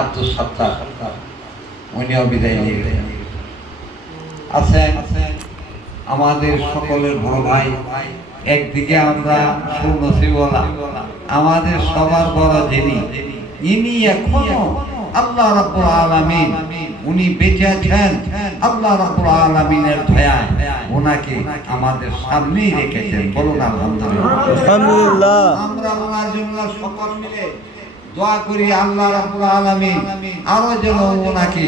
আব্দুল সত্তার। উনিও বিদায় নিলেন আছেন আমাদের সকলের বড় ভাই। একদিকে আমরা সুনসিবলা আমাদের সবার বড় যিনি ইনি এখনও আল্লাহ রাব্বুল আলামিন। উনি বেঁচে আছেন আল্লাহ রাব্বুল আলামিনের দয়ায়। ওনাকে আমাদের সামনেই রেখেছেন। বলুন আলহামদুলিল্লাহ। আমরা ওনার জন্য সকল মিলে দোয়া করি আল্লাহ রাব্বুল আলামিন আরও যেন ওনাকে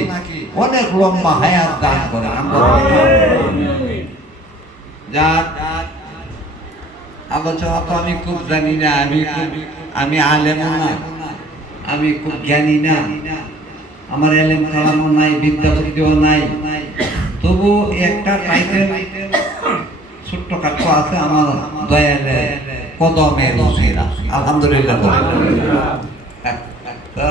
অনেক লম্বা হায়াত দান করেন। আমরা যাক আলোচনা তো আমি খুব জানি না আমি আমি আলেম না আমি খুব জ্ঞানী না। আমার এলেম কালামও নাই বিদ্যা বুদ্ধিও নাই। তবু একটা টাইটেল ছোট্ট কাট্ট আছে আমার দয়ালে কদমের রসিরা আলহামদুলিল্লাহ। তা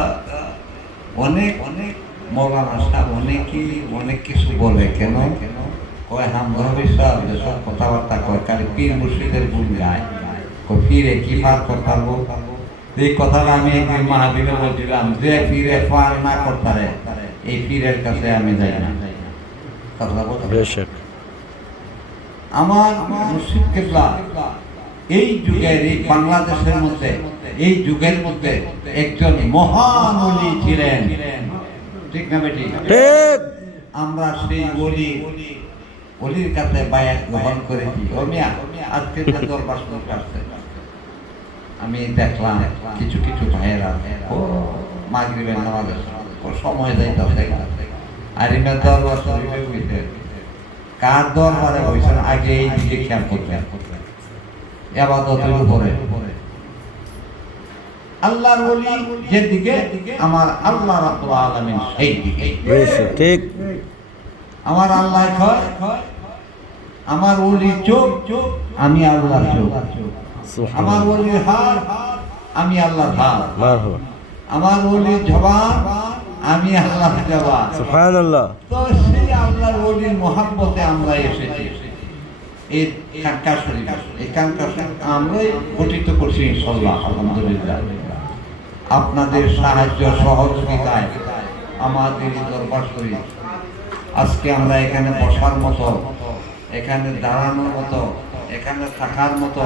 অনেক অনেক মৌলানা সাহেব অনেকই অনেক কিছু বলে কেন? কেন কয় হাম ধরবি সব যেসব কথাবার্তা কয় খালি পীর মুর্শিদের গুণ গায় কয় পীরে কি পার করতে পারব এই কথাটা আমি একদিন মাহাবীরে বলছিলাম যে পীরে পার না করতে পারে এই পীরের কাছে আমি যাই না। কথা বলতে আমার মুর্শিদ কেবলা এই যুগের এই বাংলাদেশের মধ্যে এই যুগের মধ্যে একজন মহান অলি ছিলেন। ঠিক না বেটি ঠিক? আমরা সেই অলি অলির কাছে বায়াত গ্রহণ করেছি। ও মিয়া আজকে যে দরবার আসছে। আমি দেখলাম কিছু কিছু ভাইয়েরা ও মাগরিবের নামাজের সময়, সময় যাইতেছে। আর ইমের দরবার শরীফে কার দরবারে বইছেন আগে এই দিকে খেয়াল করবেন। এবাদতের উপরে। আল্লাহর ওলি যেদিকে আমার আল্লাহ রাব্বুল আলামিন সেই দিকে। ঠিক? আমার আল্লাহ কয় আমার ওলি চোখ চোখ আমি আল্লাহ চোখ। আমার ওলির হাত আমি আল্লাহর হাত আমার ওলির জবান আমি আল্লাহ জবান। সুবহানাল্লাহ। তো সেই আল্লাহর ওলির মহাব্বতে আমরা এসেছি। এই কাঙ্কা শরীফ এই কাঙ্কা আমরাই গঠিত করছি ইনশাল্লাহ আলহামদুলিল্লাহ। আপনাদের সাহায্য সহযোগিতায় আমাদের দরবার আজকে আমরা এখানে বসার মতো, এখানে দাঁড়ানোর মতো, এখানে থাকার মতো,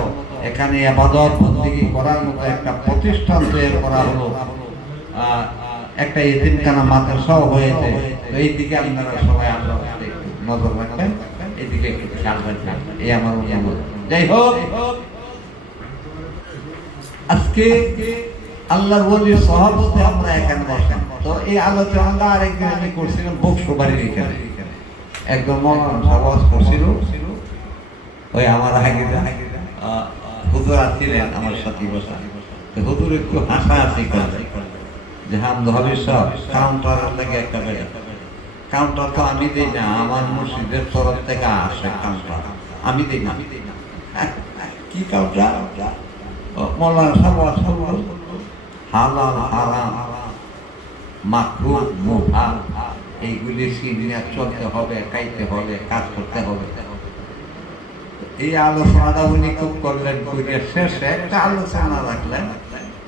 এখানে আবাদত বন্দিগি করার মতো একটা প্রতিষ্ঠান তৈরি করা হলো। একটা এতিমখানা মাদ্রাসাও হয়েছে। এই দিকে আপনারা সবাই আমরা নজর রাখবেন। এদিকে খেয়াল এই আমার যাই হোক, আজকে আল্লাহর ওলির সভাপতি আমরা এখানে বসেন। তো এই আলোচনাটা আরেকদিন আমি করছিলাম বক্সবাড়ির এখানে। একদম সাহেব ওয়াজ করছিল। ওই আমার আগে হুজুরা ছিলেন আমার সাথী বসা। হুজুর একটু হাসাহাসি করে। যে হাম ধবি সব কাউন্টারের লাগে একটা বেড়ে কাউন্টার তো আমি দিই না আমার মসজিদের তরফ থেকে আসে কাউন্টার আমি দিই না। কি কাউন্টার সাহেব ওয়াজ করল, হালাল, হারাম মাকরু মুহাল, এইগুলি সিদিনে চলতে হবে, খাইতে হবে, কাজ করতে হবে। এই আলোচনাটা উনি খুব করলেন করে শেষে একটা আলোচনা রাখলেন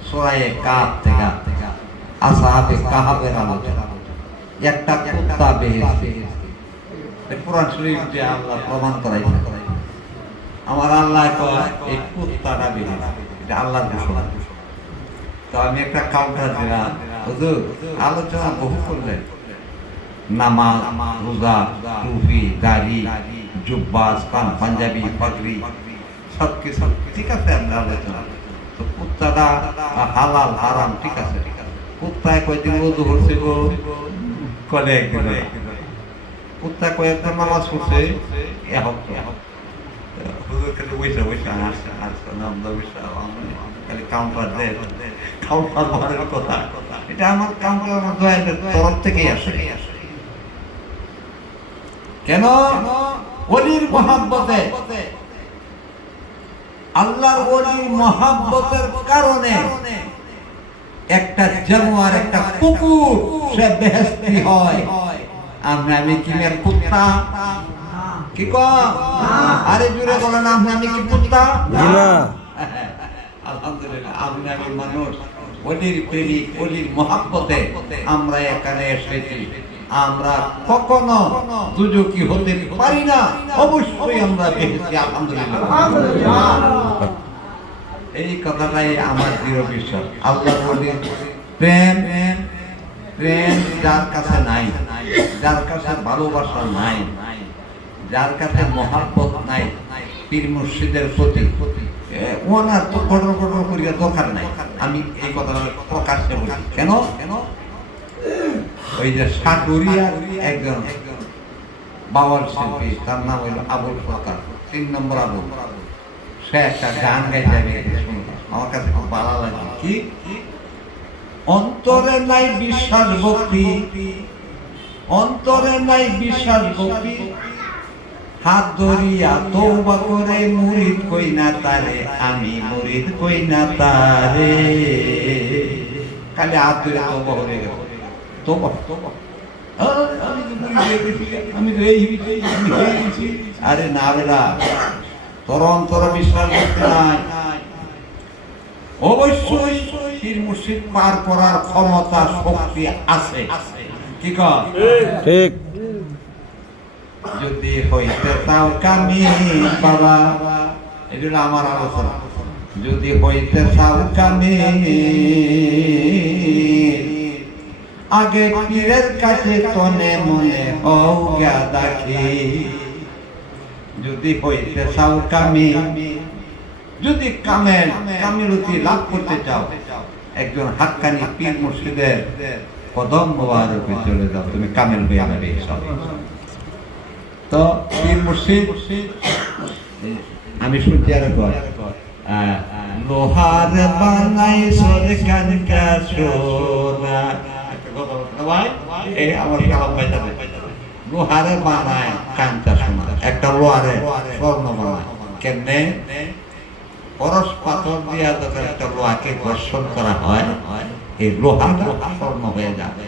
সোয়ায়ে কাপ থেকে। আসাহাবে কাহাবের আলোচনা। একটা কুত্তা বেহেছে কোরআন শরীফ যে আল্লাহ প্রমাণ করাইছে আমার আল্লাহ কয়, এই কুত্তাটা বেহেছে এটা আল্লাহর ঘোষণা। তো আমি একটা কাউন্টার দিলাম হুজুর আলোচনা বহু করলেন। নামাজ রোজা টুপি দাড়ি জুব্বা স্কান পাঞ্জাবি পাগড়ি সব কিছু ঠিক আছে আমরা আলোচনা। তো কুত্তাটা হালাল হারাম ঠিক আছে। কুত্তায় কয়দিন ওজু করছে গো কলে একদিন কুত্তা কয়েকদিন নামাজ পড়ছে? এখন হুজুর খালি বইসা বইসা হাসছে হাসছে নাম বইসা খালি কাউন্টার দেয় কাউন্টার বলার কথা। এটা আমার কাউন্টার আমার দয়ালের তরফ থেকেই আসে। কেন? অলির মহাব্বতে। আল্লাহর অলির মহাব্বতের কারণে একটা জানোয়ার একটা কুকুর সে বেহেস্তি হয়। আমি আমি কি মেয়ের কুত্তা। কি কম আরে জুড়ে বলেন আপনি আমি কি কুত্তা? না আলহামদুলিল্লাহ আপনি আমি মানুষ। অলির প্রেমিক, অলির মহাব্বতে আমরা এখানে এসেছি। আমরা কখনো দুজকি হতে পারি না। অবশ্যই আমরা পেয়েছি আলহামদুলিল্লাহ। এই কথাটাই আমার দৃঢ় বিশ্বাস। আল্লাহ প্রেম প্রেম যার কাছে নাই, যার কাছে ভালোবাসা নাই, যার কাছে মহাব্বত নাই পীর মুর্শিদের প্রতি। ওনার তো ঘটন ঘটন করিয়া দরকার নাই। আমি এই কথাটা প্রকাশ্যে বলি কেন কেন? ওই যে সাটুরিয়ার একজন বাবার শিল্পী, তার নাম হইল আবুল সরকার তিন নম্বর আবুল। সে একটা গান গাইতে আমি আমার কাছে খুব ভালো লাগে। কি? অন্তরে নাই বিশ্বাস ভক্তি। অন্তরে নাই বিশ্বাস ভক্তি। হাত ধরিয়া তৌবা করে মুরিদ কই না তারে, আমি মুরিদ কই না তারে। খালি হাত ধরে তৌবা হয়ে গেল। তৌবা তৌবা আমি অবশ্যই পীর করার ক্ষমতা, শক্তি আছে। কি কর? ঠিক। যদি হইতে চাও কামি বাবা এটা হলো আমার আলোচনা যদি হইতে চাও কামি আগে পীরের কাছে তনে মনে হও গাদাখি যদি হইতে চাও কামি যদি কামেল কামিলতি লাভ করতে চাও একজন হাক্কানি পীর মুর্শিদের কদম মোবারকে চলে যাও তুমি কামেল যাবে ইনশাআল্লাহ তো পীর মুর্শিদ, আমি শুনছি আর কয়। লোহার বানাই সরকার সোনা লোহারে বানায় কাঞ্চা সোনা, একটা লোহারে স্বর্ণ বানায়। কেমনে? পরশ পাথর দিয়া যখন একটা লোহাকে ঘর্ষণ করা হয়, এই লোহাটা স্বর্ণ হয়ে যাবে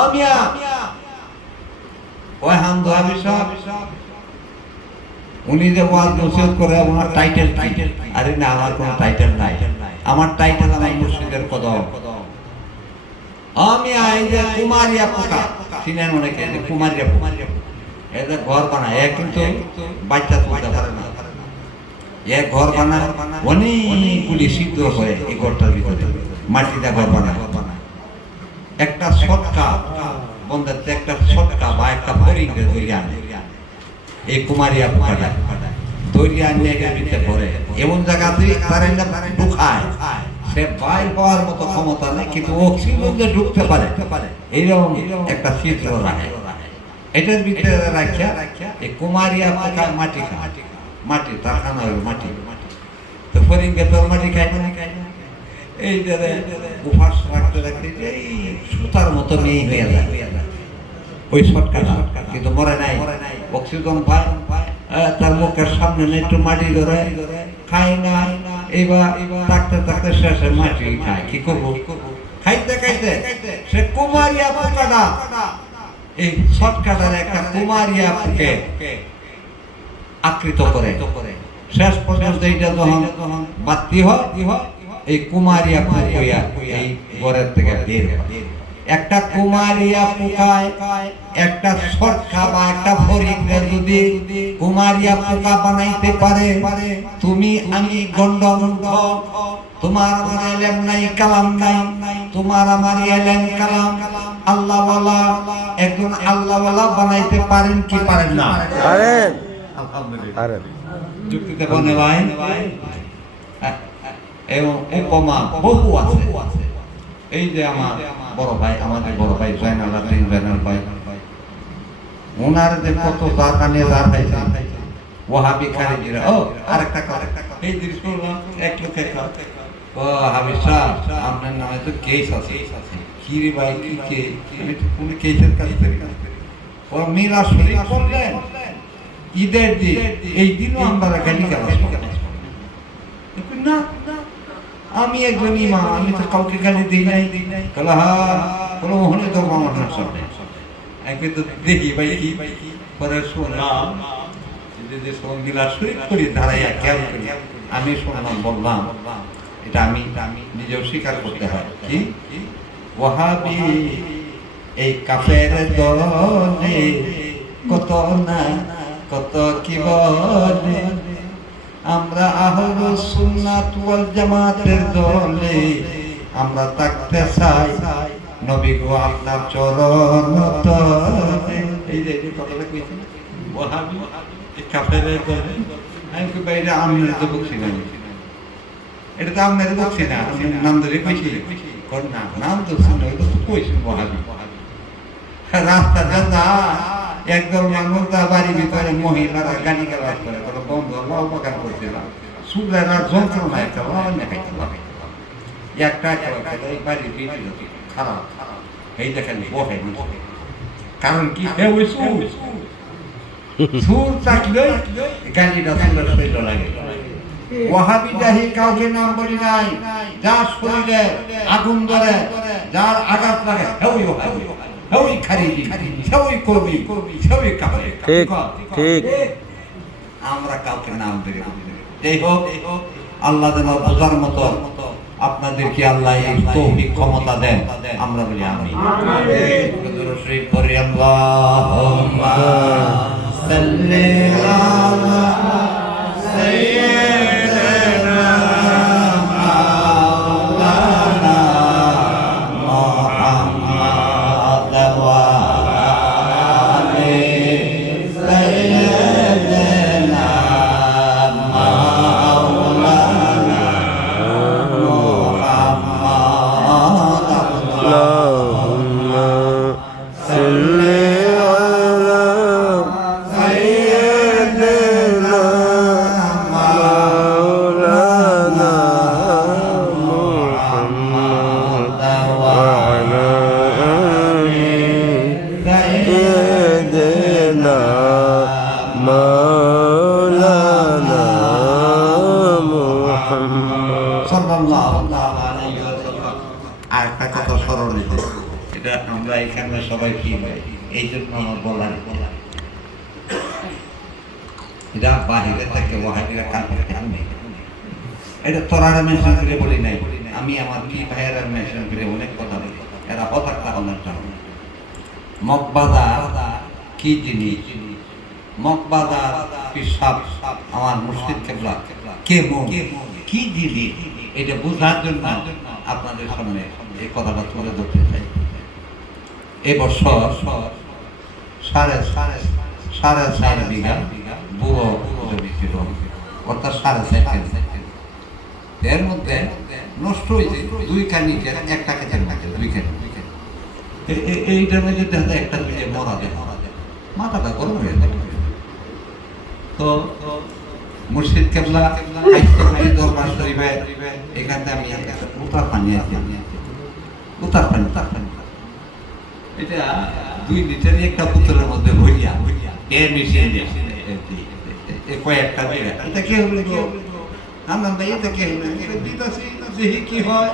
আমিয়া ওই হাবি সাহেব উনি যে ওয়াজ নসিহত করে ওনার টাইটেল টাইটেল আরে না, আমার কোনো টাইটেল নাই। আমার টাইটেল আমার মুর্শিদের কদম। আমি আই যে কুমারিয়া পোকা, চিনেন অনেকে কুমারিয়া পোকা। এদের ঘর বানায়, এ কিন্তু বাচ্চা তুলতে পারে না। এ ঘর বানায়, অনেকগুলি ছিদ্র হয় এই ঘরটার ভিতরে মাটিটা ঘর বানায়। একটা ছটকা বন্ধুত্ব একটা ছটকা বা একটা ফরিংকে ধরে আনে। এই কুমারিয়া পোকাটা ধরে আনলে এটার ভিতরে পড়ে এমন জায়গাতে তারা এটা ঢুকায়। সে বাইর হওয়ার মতো ক্ষমতা নেই, কিন্তু অক্সিজেন যে ঢুকতে পারে, এইরকম একটা ছিদ্র রাখে। এটার ভিতরে রাখিয়া এই কুমারিয়া পোকা মাটি খায়। মাটি তার খানা মাটি। তো ফরিংকে তোর মাটি খায় না। এই যে উপাস রাখতে রাখতে এই সুতার মতো মেয়ে হয়ে যায়। ওই শর্টকাটা কিন্তু মরে নাই। অক্সিজেন পায় তার মুখের সামনে নিয়ে একটু মাটি ধরে খাই না। এবার থাকতে থাকতে শেষে মাটি খায় কি করব? খাইতে খাইতে সে কুমারিয়া পোকাটা এই শর্টকাটার একটা কুমারিয়া পোকে আকৃত করে। শেষ পর্যন্ত এইটা যখন বাতি হয় এই কুমারিয়া পোকা এই ঘরের থেকে বের হয়। একটা কুমারিয়া পোকায় একটা সরকা বা একটা ফরিংরে যদি কুমারিয়া পোকা বানাইতে পারে তুমি আমি গন্ড তোমার আমার এলেম নাই কালাম নাই। তোমার আমার এলেম কালাম। আল্লাহওয়ালা একজন আল্লাহওয়ালা বানাইতে পারেন কি পারেন না? আলহামদুলিল্লাহ। যুক্তিতে বনে ভাই এবং উপমা বহু আছে। এই যে আমার বড় ভাই আমাদের বড় ভাই জয়নাল আদিন জয়নাল ভাই। ওনার যে কত জারকা নিয়ে জার খাইছে। ওহাবি খারিজিরা। ও, আরেকটা কথা। এই যে শুনলাম এক লোকে ও, হাবিব সাহেব, আপনার নামে তো কেস আছে। কি রে ভাই, কি কে কোনো কেসের কাছে ও মিরা শরীফ করলেন? ঈদের দিন, এই দিনও আমরা গালি গালাজ করি। না? আমি একজন ইমাম, আমি তো কাউকে গালি দিই নাই। কলা, হা কোনো মোহনে তো আমার সব তো দেখি ভাই কি, পরে শুনলাম যে করি দাঁড়াইয়া আমি বললাম, এটা আমি নিজেও স্বীকার করতে হয়। কি? ওয়াহাবি, এই কাফের দলে কত না কত কি বলে? আমরা আহল সুন্নাত ওয়াল জামাতের দলে, আমরা থাকতে চাই নবী গো আপনার চরণ তলে। এই যে কথাটা কইছেন, ওয়াহাবি, এই কাফের দলে। আমি কই ভাই এটা আমি তো বলছি না? এটা তো আপনার বলছি না নাম ধরে কইছি। কোন না, নাম তো শুনে তো কইছি ওয়াহাবি। রাস্তা ভিতরে মহিলারা গাড়ি গালাজ করে। কোনো বন্ধু আল্লাহ উপকার করছিলাম সুরেরা যন্ত্রণা একটা লাল দেখাইতে লাগে একটা এই বাড়ির ভিতরে খারাপ এই দেখেন বহে কারণ কি হে ওই সুর সুর থাকলে গাড়িটা সুন্দর শৈল লাগে ওয়াহাবি জাহি কাউকে নাম বলি নাই যার শরীরে আগুন ধরে যার আঘাত লাগে হেউই ওয়াহাবি হেউই খারিজি হেউই কবি হেউই কাফে ঠিক ঠিক। আমরা কাউকে নাম দেব যাই হোক, আল্লাহ যেন বোঝার মতো আপনাদেরকে আল্লাহ এই তৌফিক ক্ষমতা দেন। আমরা বলি আমি শরীফ সবাই কি হয় এই জন্য আমার বলার এটা বাহিরে থেকে ওয়াহাবিরা কান করতে এটা তোরারা মেনশন করে বলি নাই। আমি আমার কি ভাইয়েরা মেনশন করে অনেক কথা বলি। এরা হওয়ার জন্য মকবাদা কি জিনিস? মকবাদা পিসাব আমার মুর্শিদ কেবলা। কে কি জিনিস? এটা বোঝার জন্য আপনাদের সামনে এই কথাটা তুলে ধরতে এবছর সাড়ে সাড়ে সাড়ে চার বিঘা বুড়ো জমি ছিল, অর্থাৎ সাড়ে চার এর মধ্যে নষ্ট হয়েছে দুই কানি একটা খেতের মধ্যে দুই কানি এইটার মধ্যে দেখা যায় একটা মিলে মরা যায় মাথাটা গরম হয়ে যায়। তো মুর্শিদ কেবলা দরবার শরীফে, এখান আমি উতার পানি আছে উতার পানি উতার পানি এটা দুই লিটারই একটা বোতলের মধ্যে ভরিয়া মিশিয়ে দিয়ে কয়েকটা এটা কে হলো গো? আনন্দ এটা কে হলো? এটা দিতাছি দেখি কি হয়?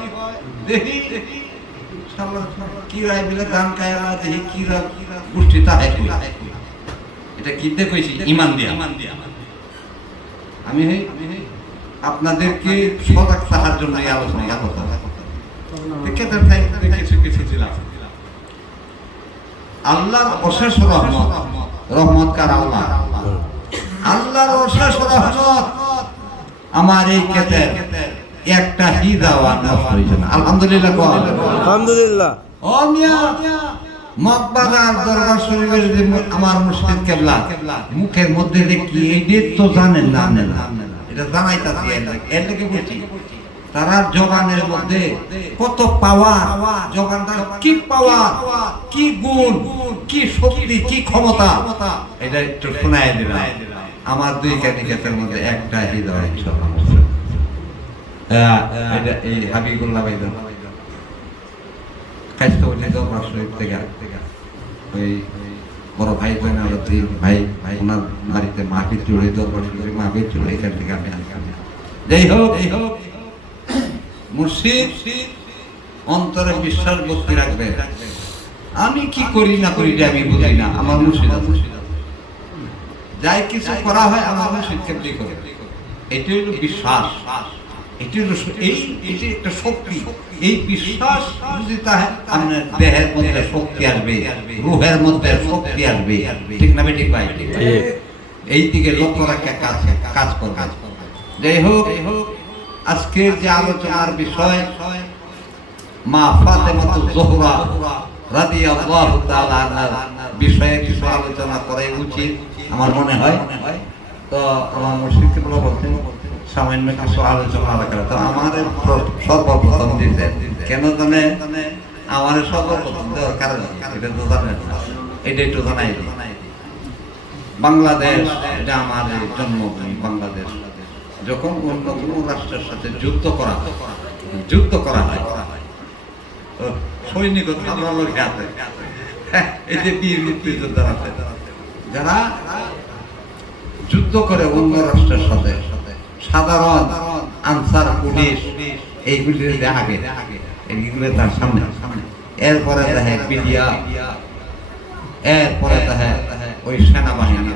দেখি কিরায় বিলে দান কায়া দেখি কিরা গোষ্ঠী তাহে এটা কিনতে কইছি ইমান দিয়া। আমি আপনাদেরকে সজাগ থাকার জন্য এই আলোচনা কথা কিছু কিছু ছিলাম। আল্লাহর অশেষ রহমত। রহমত কার আল্লাহ? আল্লাহর অশেষ রহমত। আমার এই কেতের একটা হি দেওয়া নষ্ট হয়েছে না। আলহামদুলিল্লাহ। আলহামদুলিল্লাহ। ও মিয়া মকবাগার দরবার শরীফের যে মু- আমার মুর্শিদ কেবলা মুখের মধ্যে কি এইটা তো জানেন না এটা এর লাগে- এর বলছি তারা জবানের মধ্যে কত পাওয়া জবানটা কি পাওয়া কি গুণ, কি শক্তি, কি ক্ষমতা? এটা একটু শোনায় দিলাম। আমার দুই ক্যান্ডিডেটের মধ্যে একটা হৃদয় ওই বড় ভাই ভাই ভাই বাড়িতে থেকে যাই হোক মুর্শিদ অন্তরে বিশ্বাস ভক্তি রাখবে। আমি কি করি না করি আমি বুঝি না আমার মুর্শিদ যাই কিছু করা হয় আমার মুর্শিদ কেমনি করে? এটাই হলো বিশ্বাস। এটি হলো এই এটি একটা শক্তি। এই বিশ্বাস যদি তাহে আপনার দেহের মধ্যে শক্তি আসবে রুহের মধ্যে শক্তি আসবে। ঠিক না বেটি ঠিক। এই দিকে লক্ষ্য রাখে কাজ কাজ করবে। যাই হোক আজকের যে আলোচনার বিষয়, মা ফাতেমাতু জোহরা রাদিয়াল্লাহু তাআলা বিষয়ে কিছু আলোচনা করাই উচিত, আমার মনে হয় তো আমার মুর্শিদকে বলা বলতেন সামান্য কিছু আলোচনা রাখা তো আমার সর্বপ্রথম দিতে, কেন জানে আমার সর্বপ্রথম দেওয়ার কারণ? এটা তো জানেন এটা একটু জানাই। বাংলাদেশ, এটা আমার জন্মভূমি, বাংলাদেশ যখন অন্য কোনো রাষ্ট্রের সাথে যুদ্ধ করা যুদ্ধ করা হয় সৈনিক হ্যাঁ, যারা যুদ্ধ করে অন্য রাষ্ট্রের সাথে সাধারণ আনসার পুলিশ এইগুলির যে আগে এইগুলো তার সামনে। এরপরে দেখে মিডিয়া এরপরে দেখে ওই সেনাবাহিনী।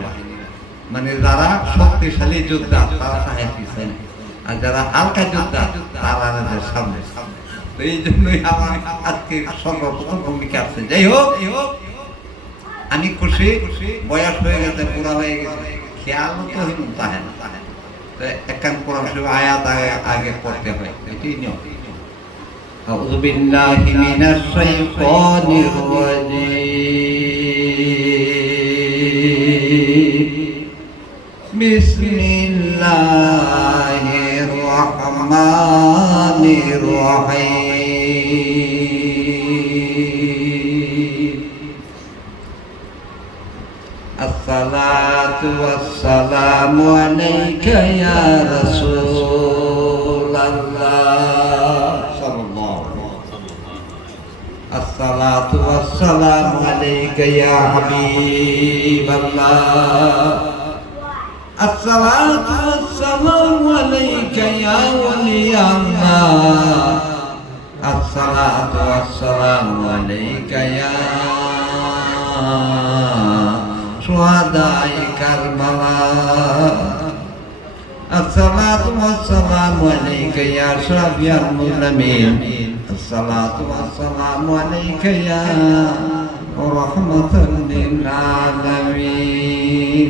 মানে যারা শক্তিশালী যোদ্ধা তারা তাহে পিছনে আর যারা হালকা যোদ্ধা তারা তাদের সামনে তো এই জন্যই আমার আজকে সর্বপ্রথম ভূমিকা আছে যাই হোক আমি খুশি বয়স হয়ে গেছে পুরা হয়ে গেছে খেয়াল তো হইল তাহে না তো একখান কোরআন শরীফ আয়াত আগে আগে পড়তে হয় এটাই নিয়ম أعوذ بالله من الشيطان الرجيم بسم الله الرحمن الرحيم. الصلاة والسلام عليك يا رسول الله. صلى الله عليه وسلم الصلاة والسلام عليك يا حبيب الله. الصلاة والسلام عليك يا ولي الله الصلاة والسلام عليك يا شهداء كربلاء الصلاة والسلام عليك يا شافي المسلمين الصلاة والسلام عليك يا رحمة للعالمين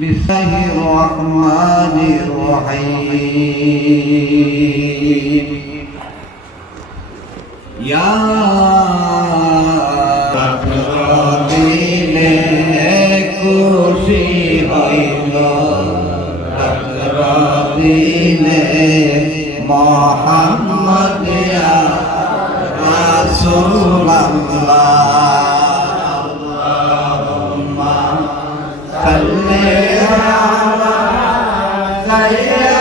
بسم الله الرحمن الرحيم يا দিলে খুশি হইল দিলে মোহাম্মদ রাসূলুল্লাহ Yeah, Ram,